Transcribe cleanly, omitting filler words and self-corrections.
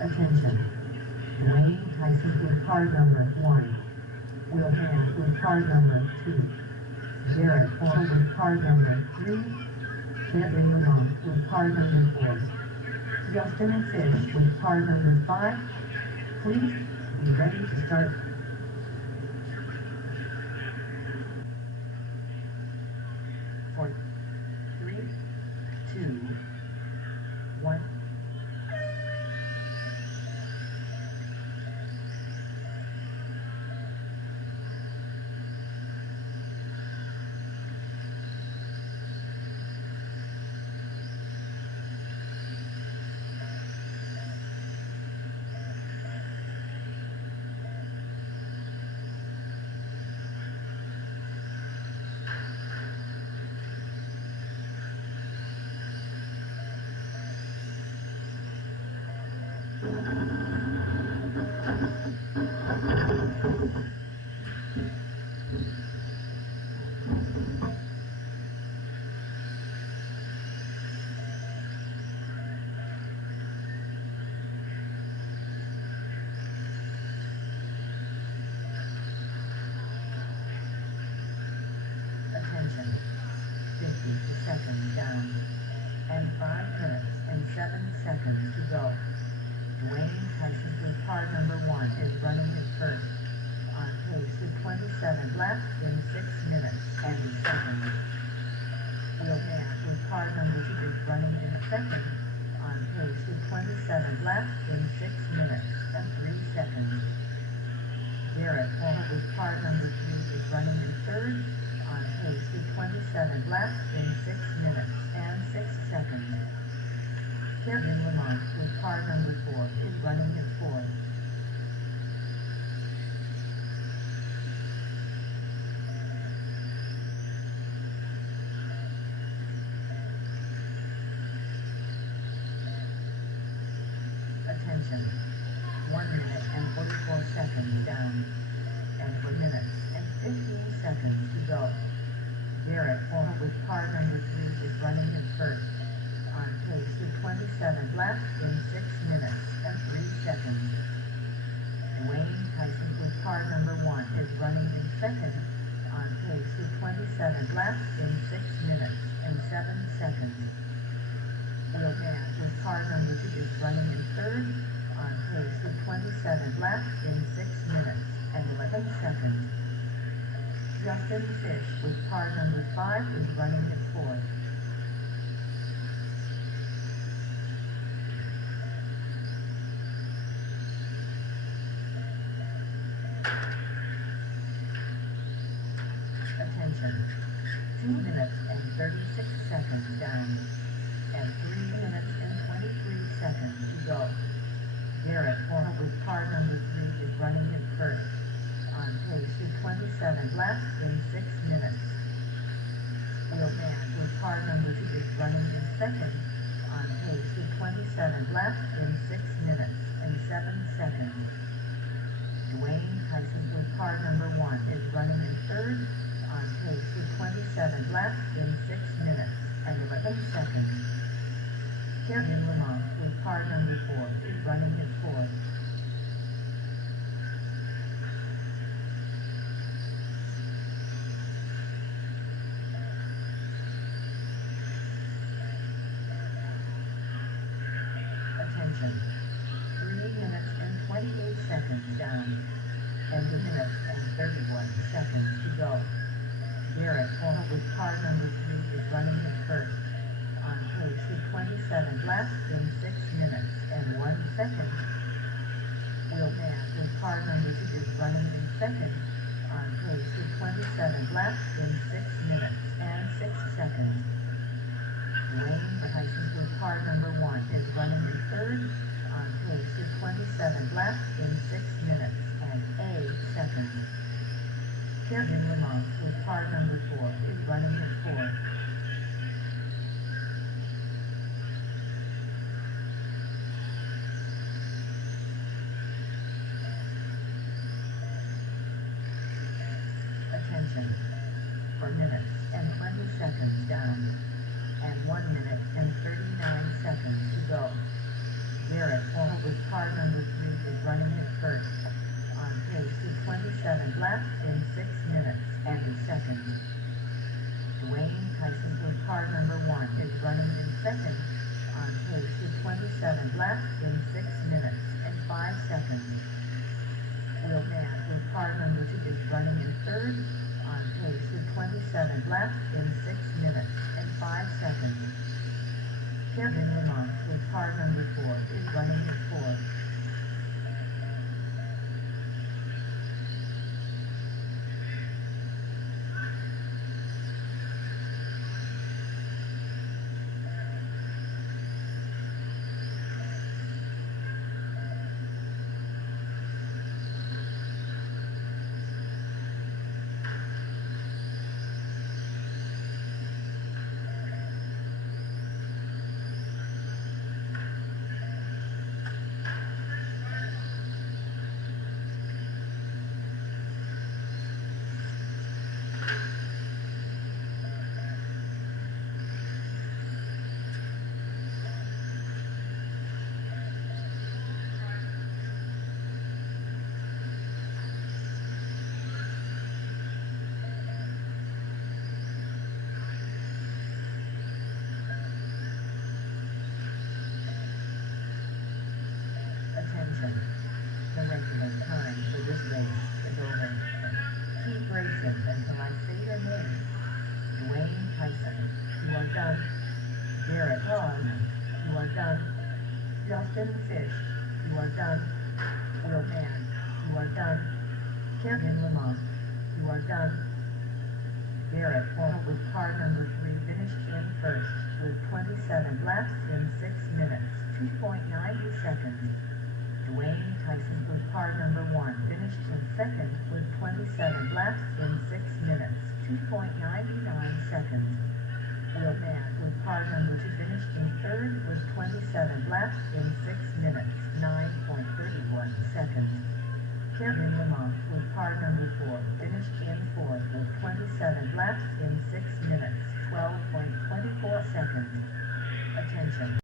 Attention. Wayne Tyson with card number 1. Wilhelm with card number 2. Garrett Paul with card number 3. Kevin Lamont with card number 4. Justin and Fish with card number 5. Please be ready to start. For 3, 2, 1. Attention, 50 seconds down, and 5 minutes and 7 seconds to go. Dwayne Tyson with card number 1 is running in first, on pace with 27 laps in 6 minutes and seconds. Wilhelm with card number 2 is running in second, on pace with 27 laps in 6 minutes and 3 seconds. Garrett Paul with card number 3 is running in third, on pace with 27 laps in 6 minutes and 6 seconds. Kevin Lamont with car number 4 is running in fourth. Attention, 1 minute and 44 seconds down, and 4 minutes and 15 seconds to go. Garrett Paul with car number 3 is running in first, on pace with 27 laps in 6 minutes and 3 seconds. Dwayne Tyson with car number 1 is running in second, on pace with 27 laps in 6 minutes and 7 seconds. Wilhelm with car number 2 is running in third, on pace with 27 laps in 6 minutes and 11 seconds. Justin Fish with car number 5 is running in fourth. Attention, 2 minutes and 36 seconds down, and 3 minutes and 23 seconds to go. Garrett Paul with car number 3 is running in first, on pace with 27 laps in 6 minutes. Wilhelm with car number 2 is running in second, on pace with 27 laps in 6 minutes and 7 seconds. Dwayne Tyson with car number 1 is running in third, on pace with 27 laps in 6 minutes and 11 seconds. Kevin Lamont with car number 4 is running in fourth. Attention, 3 minutes and 28 seconds down, and 2 minutes and 31 seconds to go. Garrett Paul with car number 3 is running in first, on pace with 27 laps in 6 minutes and 1 second. Wilhelm with car number 2 is running in second, on pace with 27 laps in 6 minutes and 6 seconds. Dwayne Tyson with car number 1 is running in third, on pace with 27 laps in 6 minutes and 8 seconds. Kevin Lamont with car number 4 is running in fourth. Attention, 4 minutes and 20 seconds down, and 1 minute and 39 seconds to go. Garrett Paul with car laps in 6 minutes and 5 seconds. Wheelman with car number 2 is running in third, on pace with 27 laps in 6 minutes and 5 seconds. Kevin Lamont with car number 4 is running in fourth. Attention. The regular time for this race is over. Keep racing until I say your name. Dwayne Tyson, you are done. Garrett Hall, you are done. Justin Fish, you are done. Will Mann, you are done. Kevin Lamont, you are done. Garrett Hall with car number 3 finished in first with 27 laps in 6 minutes, 2.90 seconds. Dwayne Tyson with car number 1 finished in second with 27 laps in 6 minutes, 2.99 seconds. Will Mann with car number 2 finished in third with 27 laps in